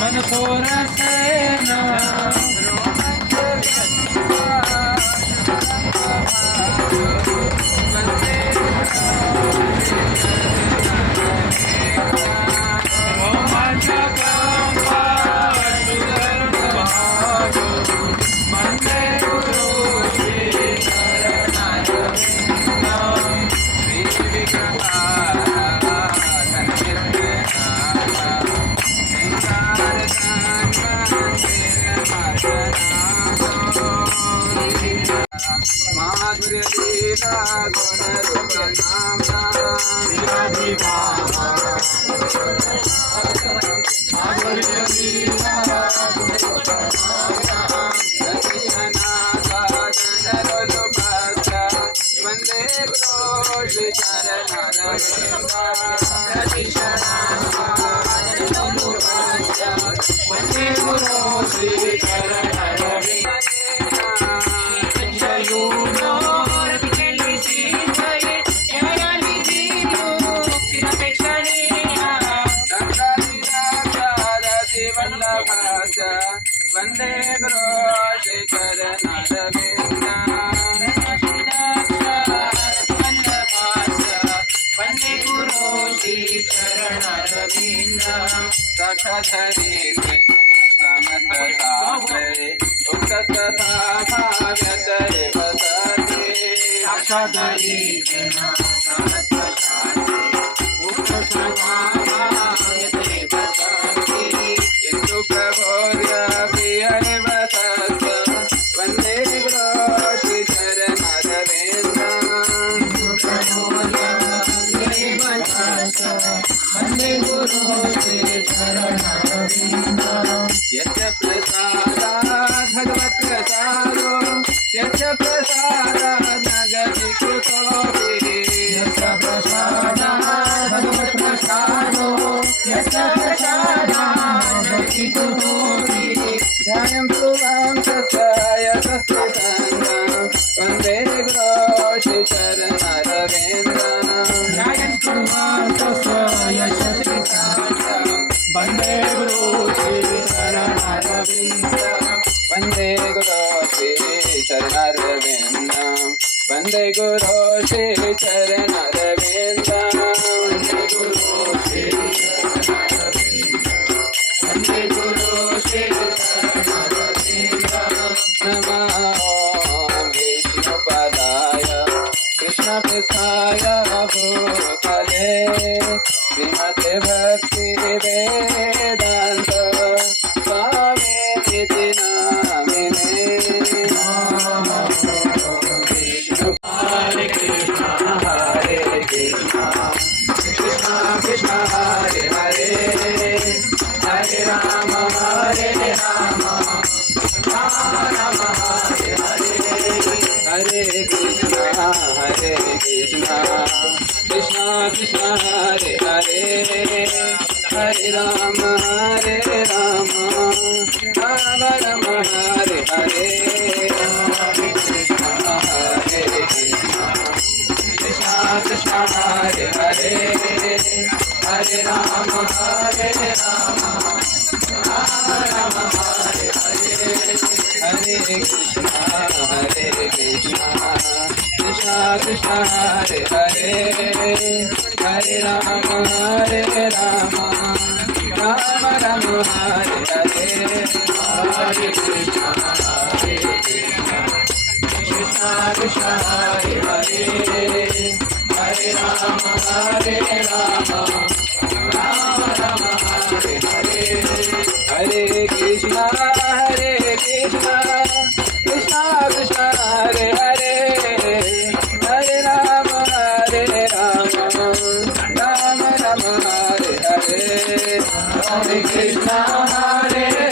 मनसोर सेना माधुर्य लीला गुण रूप नाम माधुर्य लीला वंदे गुरु श्री चरण वंदे गुरु श्री चरण वंदे गुरु श्री चरण वंदे गुरु श्री चरण सखधरी समस्त शास्त्रे उक्त तथा भागत वसते सखधरी समस्त शास्त्रे उक्त तथा भागत वसते किंतु प्रभोर्य प्रिय वसत वंदे गुरु श्री चरण वंदे गुरु श्री चरण यस्य प्रसादात् भगवत् प्रसादो यस्य प्रसादात् नगति कृतोऽपि यस्य प्रसादात् भगवत् प्रसादो यस्य प्रसादात् नगति कृतोऽपि ध्यानं सुवां तस्य तस्य सङ्गं वन्दे गुरु श्री चरण वंदे गुरु श्री चरण वंदे गुरु श्री चरण वंदे गुरु श्री चरण वंदे गुरु श्री वंदे गुरु श्री नमः विष्णुपदाय कृष्णपृष्ठाय भूतले श्रीमते भक्ति वेदांत स्वामी इति नामिने हरे कृष्ण कृष्ण कृष्ण हरे हरे हरे राम राम राम हरे हरे हरे कृष्ण कृष्ण कृष्ण हरे हरे हरे राम राम राम हरे हरे कृष्ण कृष्ण कृष्ण हरे हरे हरे राम राम राम हरे हरे हरे कृष्ण कृष्ण कृष्ण हरे हरे हरे राम राम राम हरे हरे हरे कृष्ण कृष्ण कृष्ण हरे हरे हरे राम राम राम हरे हरे हरे कृष्ण कृष्ण कृष्ण हरे हरे हरे राम राम राम हरे हरे हरे कृष्ण हरे